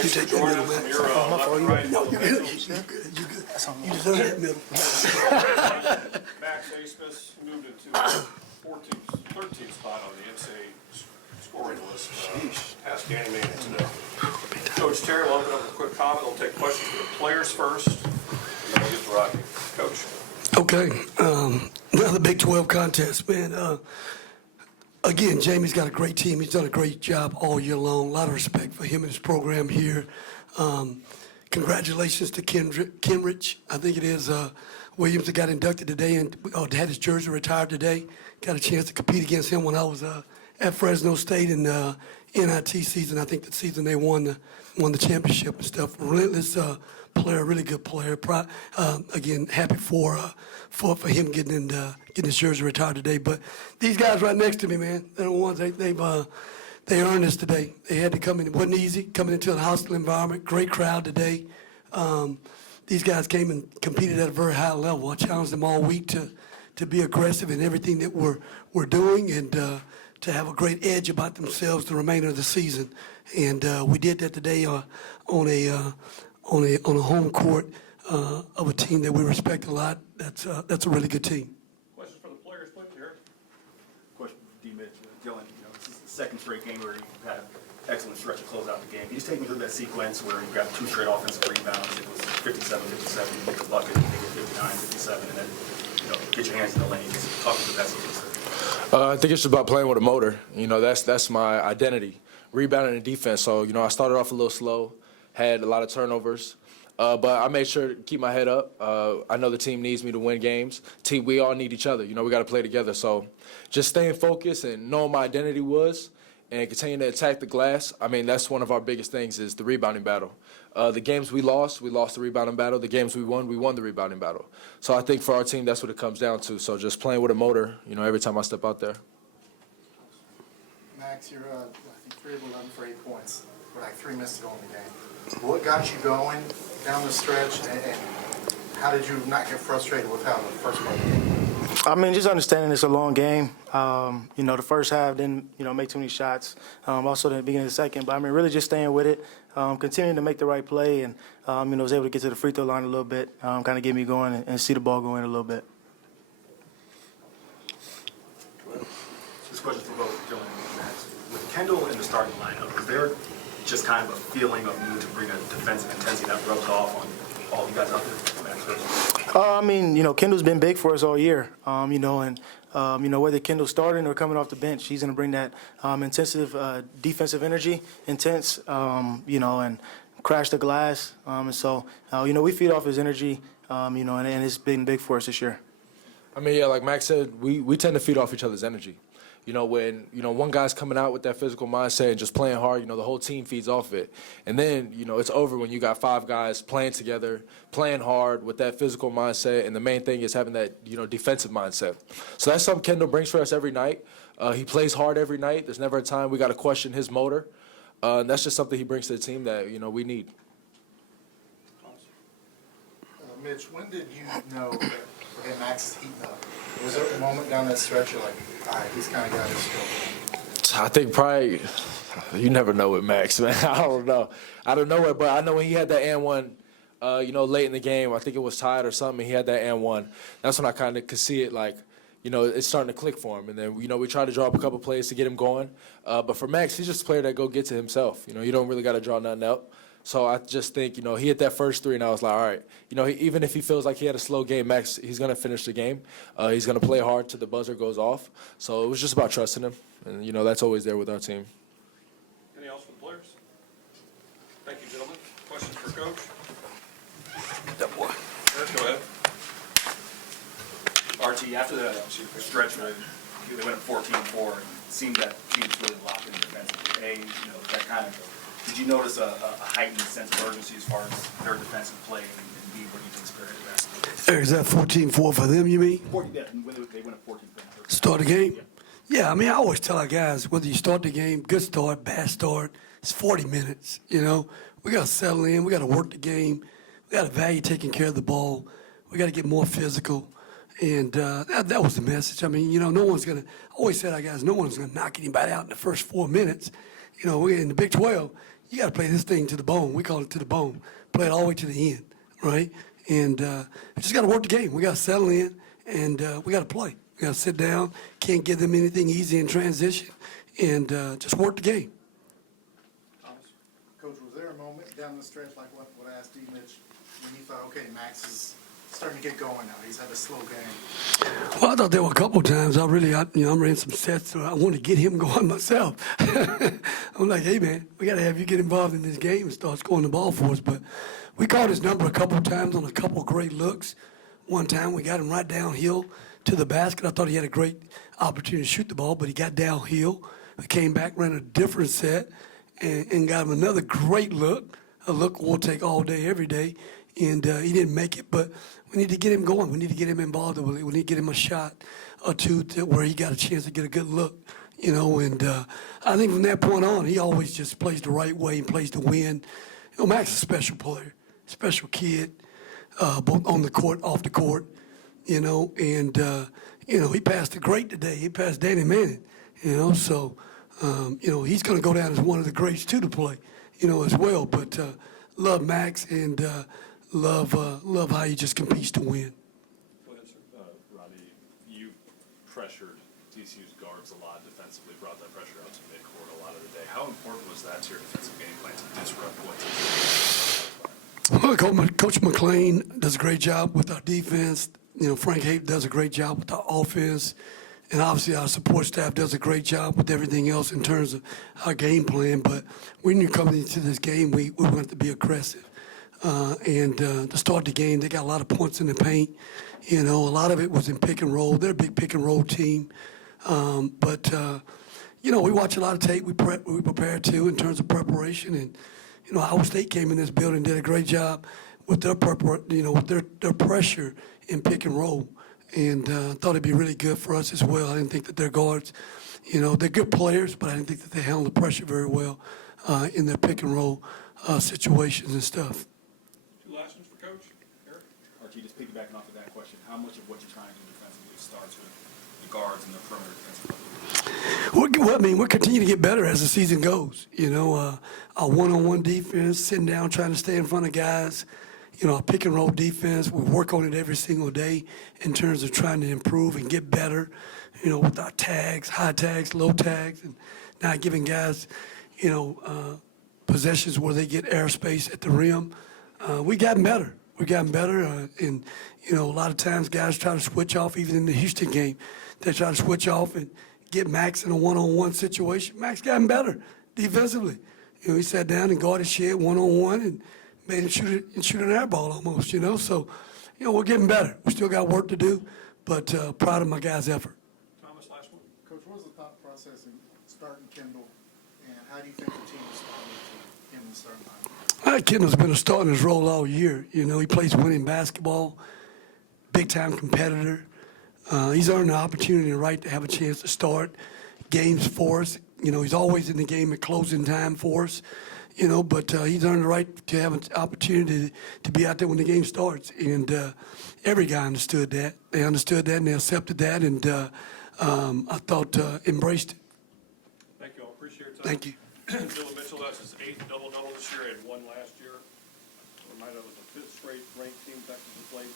Thanks for joining us from your left and right. No, you're good. You're good. You deserve that middle. Max A. Smith moved into the 13th spot on the NCAA scoring list. Ask Danny Manning today. Coach Terry will open up with a quick comment. We'll take questions from the players first, and then we'll get to Rocky. Coach. Okay. Another Big 12 contest, man. Again, Jamie's got a great team. He's done a great job all year long. A lot of respect for him and his program here. Congratulations to Kenrich. I think it is Williams that got inducted today and had his jersey retired today. Got a chance to compete against him when I was at Fresno State in NIT season. I think the season they won the championship and stuff. Relentless player, really good player. Again, happy for him getting his jersey retired today. But these guys right next to me, man, they're the ones they earned this today. They had to come in. It wasn't easy coming into a hostile environment. Great crowd today. These guys came and competed at a very high level. I challenged them all week to be aggressive in everything that we're doing and to have a great edge about themselves the remainder of the season. And we did that today on a home court of a team that we respect a lot. That's a really good team. Questions for the players, please, Eric. Question for D-Mitch. Dylan, this is the second straight game where you've had an excellent stretch to close out the game. Can you just take me through that sequence where you got two straight offensive rebounds? It was 57-57, you get the bucket, you make it 59-57, and then get your hands in the lane. Just talk through that sequence. I think it's just about playing with a motor. That's my identity. Rebounding and defense. So, I started off a little slow, had a lot of turnovers. But I made sure to keep my head up. I know the team needs me to win games. We all need each other. We got to play together. So just staying focused and knowing my identity was and continuing to attack the glass. I mean, that's one of our biggest things is the rebounding battle. The games we lost the rebounding battle. The games we won the rebounding battle. So I think for our team, that's what it comes down to. So just playing with a motor, every time I step out there. Max, you're, I think 3 of 11 for 8 points, with like 3 missed to go in the game. What got you going down the stretch, and how did you not get frustrated with how the first part of the game? I mean, just understanding it's a long game. The first half didn't, make too many shots. Also, the beginning of the second. But, I mean, really just staying with it, continuing to make the right play, and, was able to get to the free throw line a little bit, kind of get me going and see the ball go in a little bit. This question for both Dylan and Max. With Kendall in the starting lineup, is there just kind of a feeling of need to bring a defensive intensity that rubs off on all you guys out there? Max first. I mean, Kendall's been big for us all year, and whether Kendall's starting or coming off the bench, he's going to bring that intensive defensive energy, intense, and crash the glass. And so, we feed off his energy, and it's been big for us this year. I mean, yeah, like Max said, we tend to feed off each other's energy. When, one guy's coming out with that physical mindset and just playing hard, the whole team feeds off it. And then, it's over when you got 5 guys playing together, playing hard with that physical mindset. And the main thing is having that, defensive mindset. So that's something Kendall brings for us every night. He plays hard every night. There's never a time we got to question his motor. And that's just something he brings to the team that, we need. Mitch, when did you know that, okay, Max is heating up? Was there a moment down that stretch you're like, all right, he's kind of got his skill? I think probably, you never know with Max, man. I don't know. I don't know it, but I know when he had that and one, late in the game, I think it was tied or something, he had that and one. That's when I kind of could see it like, it's starting to click for him. And then, we tried to draw up a couple plays to get him going. But for Max, he's just a player that go get to himself. You don't really got to draw nothing up. So I just think, he hit that first 3, and I was like, all right. Even if he feels like he had a slow game, Max, he's going to finish the game. He's going to play hard till the buzzer goes off. So it was just about trusting him. And, that's always there with our team. Anything else for the players? Thank you, gentlemen. Questions for Coach? That boy. Eric, go ahead. RT, after the stretch where they went up 14-4, it seemed that team was really locked in defensively. That kind of. Did you notice a heightened sense of urgency as far as their defensive play, and B, what do you think's better at Eric, is that 14-4 for them, you mean? 40, yeah, when they went up 14-4. Start the game? Yeah, I mean, I always tell our guys, whether you start the game, good start, bad start, it's 40 minutes, We got to settle in. We got to work the game. We got to value taking care of the ball. We got to get more physical. And that was the message. I mean, no one's going to – I always said, our guys, no one's going to knock anybody out in the first 4 minutes. We're in the Big 12. you got to play this thing to the bone. We call it to the bone. Play it all the way to the end, right? And we just got to work the game. We got to settle in, and we got to play. We got to sit down. Can't give them anything easy in transition, and just work the game. Coach, was there a moment down the stretch like what I asked D-Mitch when you thought, okay, Max is starting to get going now. He's had a slow game. Well, I thought there were a couple of times I'm running some sets, so I wanted to get him going myself. I'm like, hey, man, we got to have you get involved in this game and start scoring the ball for us. But we called his number a couple of times on a couple of great looks. One time we got him right downhill to the basket. I thought he had a great opportunity to shoot the ball, but he got downhill. We came back, ran a different set, and got him another great look, a look we'll take all day, every day. And he didn't make it, but we need to get him going. We need to get him involved. We need to get him a shot or two where he got a chance to get a good look, you know. And I think from that point on, he always just plays the right way and plays to win. You know, Max is a special player, special kid, both on the court, off the court, you know. And, you know, he passed the great today. He passed Danny Manning, you know. So, you know, he's going to go down as one of the greats, too, to play, you know, as well. But love Max and love how he just competes to win. Go ahead, sir. Rodney, you pressured TCU's guards a lot defensively, brought that pressure out to midcourt a lot of the day. How important was that to your defensive game plan to disrupt what TCU? Well, Coach McLean does a great job with our defense. You know, Frank Hape does a great job with our offense. And obviously our support staff does a great job with everything else in terms of our game plan. But when you're coming into this game, we want to be aggressive. To start the game, they got a lot of points in the paint. You know, a lot of it was in pick and roll. They're a big pick and roll team. You know, we watch a lot of tape. We prepare too in terms of preparation. And, you know, Iowa State came in this building, did a great job with their their pressure in pick and roll. And thought it'd be really good for us as well. I didn't think that their guards, you know, they're good players, but I didn't think that they handled the pressure very well in their pick and roll situations and stuff. Two last ones for Coach. Eric? Archie, just piggybacking off of that question, how much of what you're trying to do defensively starts with the guards and the perimeter defensive? Well, I mean, we'll continue to get better as the season goes. You know, our one-on-one defense, sitting down, trying to stay in front of guys. You know, our pick and roll defense, we work on it every single day in terms of trying to improve and get better, you know, with our tags, high tags, low tags, and not giving guys, you know, possessions where they get airspace at the rim. We've gotten better. We've gotten better. And, you know, a lot of times guys try to switch off, even in the Houston game. They try to switch off and get Max in a one-on-one situation. Max gotten better defensively. You know, he sat down and guarded Shed one-on-one and made him shoot an air ball almost, you know. So, you know, we're getting better. We still got work to do, but proud of my guys' effort. Thomas, last one. Coach, what was the thought process in starting Kendall, and how do you think the team responded to him in the starting line? Kendall's been starting his role all year. You know, he plays winning basketball, big-time competitor. He's earned the opportunity and right to have a chance to start games for us. You know, he's always in the game at closing time for us. You know, but he's earned the right to have an opportunity to be out there when the game starts. And every guy understood that. They understood that and they accepted that. And I thought embraced it. Thank you all. Appreciate your time. Thank you. Dylan Mitchell, that's his 8th double-double this year. He had one last year. Remind us of the 5th straight ranked team Texas has played.